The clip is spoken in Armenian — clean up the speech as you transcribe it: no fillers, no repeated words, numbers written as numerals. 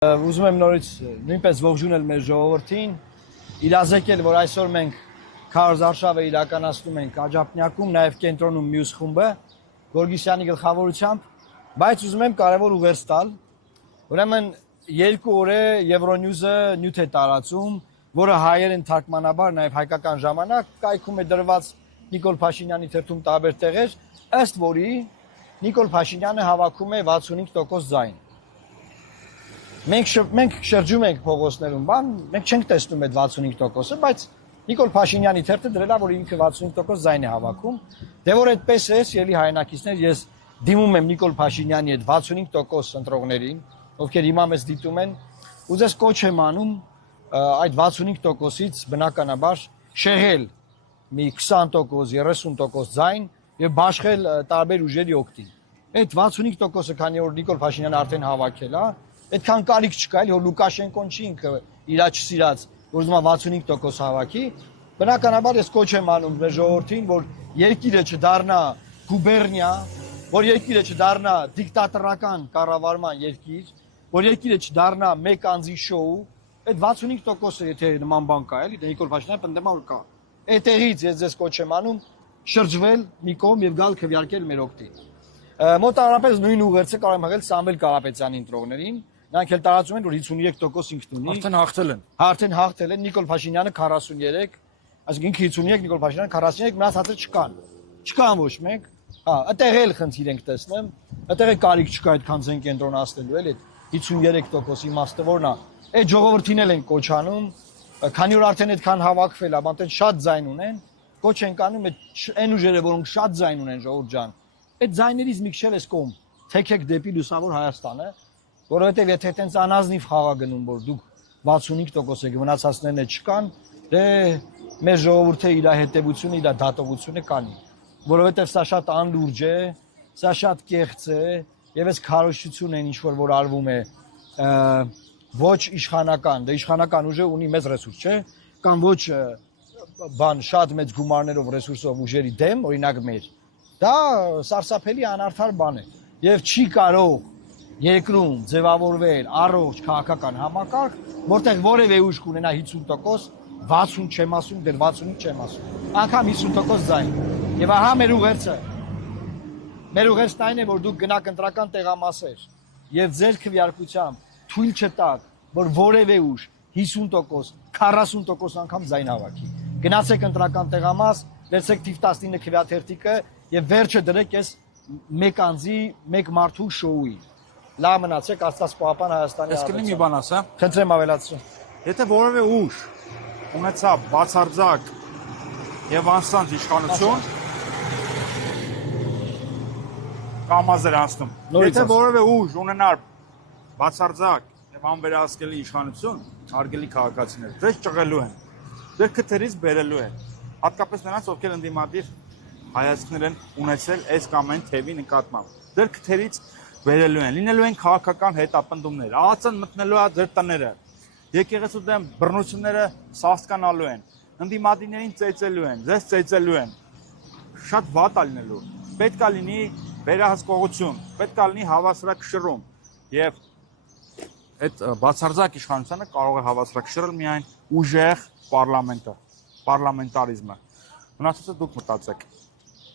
Ուզում եմ նորից նույնպես ողջունել մեր ժողովրդին, իրազեկել, որ այսօր մենք քարոզարշավը իրականացնում ենք Աջափնյակում, նաև կենտրոնում մյուս խումբը, Գորգիսյանի գլխավորությամբ, բայց ուզում եմ կարևոր ուղերձ տալ, ուրեմն 2 օր է Euronews-ը նյութ է տարածում, որը հայերեն թարգմանաբար, նաև հայկական ժամանակ կայքում է դրված Նիկոլ Փաշինյանի թերթում տարբեր տեղեր, ըստ որի Նիկոլ Փաշինյանը հավաքում է 65% ձայն։ Մենք շրջում ենք փողոցներում, մենք չենք տեսնում այդ 65%-ը, բայց Նիկոլ Փաշինյանի թերթը դրել է, որ ինքը 65% ձայն է հավաքում։ Դե որ այդպես է, ելի հայրենակիցներ, ես դիմում եմ Նիկոլ Փաշինյանի այդ 65% ընտրողներին, ովքեր հիմա մեզ դիտում են, ու ձեզ կոչ եմ անում այդ 65%-ից բնականաբար շեղել մի 20%, 30% ձայն եւ բաշխել տարբեր ուժերի օգտին։ Այդ 65%-ը, քանի որ Նիկոլ Փաշինյանը արդեն հավաքել է, այդքան կարիք չկա, որ Լուկաշենկոն չի ինքը իր չսիրած, որ ուզում է 65% հավաքի, բնականաբար ես կոչ եմ անում մեր ժողովրդին, որ երկիրը չդառնա գուբերնիա, որ երկիրը չդառնա դիկտատորական կառավարման երկիր, որ երկիրը չդառնա մեկ անձի շոու, այդ 65%-ը եթե նման բան կա, էլի Նիկոլ Փաշինյանը պնդում է որ կա։ Այդտեղից ես ձեզ կոչ եմ անում շրջվել մի կողմ եւ գալ քվեարկել մեր օգտին։ Մոտավորապես նույն ուղերձը կարող եմ հղել Սամվել Կարապետյանի ընտրողներին, նրանք էլ տարածում են, որ 53% ինքն ունի։ Արդեն հաղթել են։ Արդեն հաղթել են, Նիկոլ Փաշինյանը 43, այսինքն ինքը 53, Նիկոլ Փաշինյանը 43, մնաց հացը չկան։ Չկան ոչ մեկ։ Այդտեղ էլ խնդիր ենք տեսնում, այդտեղ է կարիք չկա այդքան ձեն կենտրոնացնելու, էլ այդ 53% իմաստը որն է։ Այդ ժողովրդին էլ են կոչանում, քանի որ արդեն այդքան հավաքվել է, բանտեն շատ ձայն ունեն, կոչ ենք անում այն ուժերը, որոնք շատ ձայն ունեն ժողովուրդ ջան։ Այդ ձայներից մի քիչ էս կողմ, թեքեք դեպի լուսավոր Հայաստանը, որովհետև եթե այտենց անազնիվ խաղա գնում, որ դուք 65% եք, մնացածներն չկան, դե մեր ժողովուրդը իր հետևությունը, իր դատողությունը կանի, որովհետև սա շատ անլուրջ է, սա շատ կեղծ է, եւ այս քարոզչությունն ինչ որ արվում է ոչ իշխանական, դե իշխանական ուժը ունի մեծ ռեսուրս, չէ, կամ ոչ բան շատ մեծ գումարներով ռեսուրսով ուժերի դեմ, օրինակ մեր, դա սարսափելի անարդար բան է եւ չի կարող երկրում ձևավորվել առողջ քաղաքական համակարգ, որտեղ որևէ ուժ կունենա 50%, 60 չեմ ասում, դեռ 65 չեմ ասում, անգամ 50% ձայն։ Եվ ահա մեր ուղերձը։ Մեր ուղերձն այն է, որ դուք գնաք ընտրական տեղամասեր եւ ձեր քվեարկությամբ թույլ չտաք, որ որևէ ուժ 50%, 40% անգամ ձայն հավաքի։ Գնացեք ընտրական տեղամաս, վերցեք թիվ 19 քվեաթերթիկը եւ վերջը դրեք այս մեկ անձի, մեկ մարդու շոուի։ Լավ մնացեք, Աստված պահապան Հայաստանի։ Ես կլինի մի բան ասեմ։ Խնդրեմ ավելացրու։ Եթե որևէ ուժ ունեցա բացարձակ եւ անսանձ իշխանություն, կամազեր անցնում։ Եթե որևէ ուժ ունենար բացարձակ եւ անվերահսկելի իշխանություն, արգելի քաղաքացիներ, ձեզ ճղելու են, ձեր քթերից բերելու են, հատկապես նրանց, ովքեր ընդդիմադիր հայացքներ են ունեցել այս կամ այն թևի նկատմամբ։ Ձեր քթերից բերելու են, լինելու են քաղաքական հետապնդումներ, ԱԱՑ-ն մտնելու է ձեր տները, եկեղեցու դեմ բռնությունները սաստկանալու են, ընդդիմադիրներին ծեծելու են, ձեզ ծեծելու են, շատ վատ է լինելու, պետք է լինի վերահսկողություն, պետք է լինի հավասարակշռում եւ այդ բացարձակ իշխանությունը կարող է հավասարակշռել միայն ուժեղ պարլամենտը, պարլամենտարիզմը։ Մնացածը դուք մտածեք։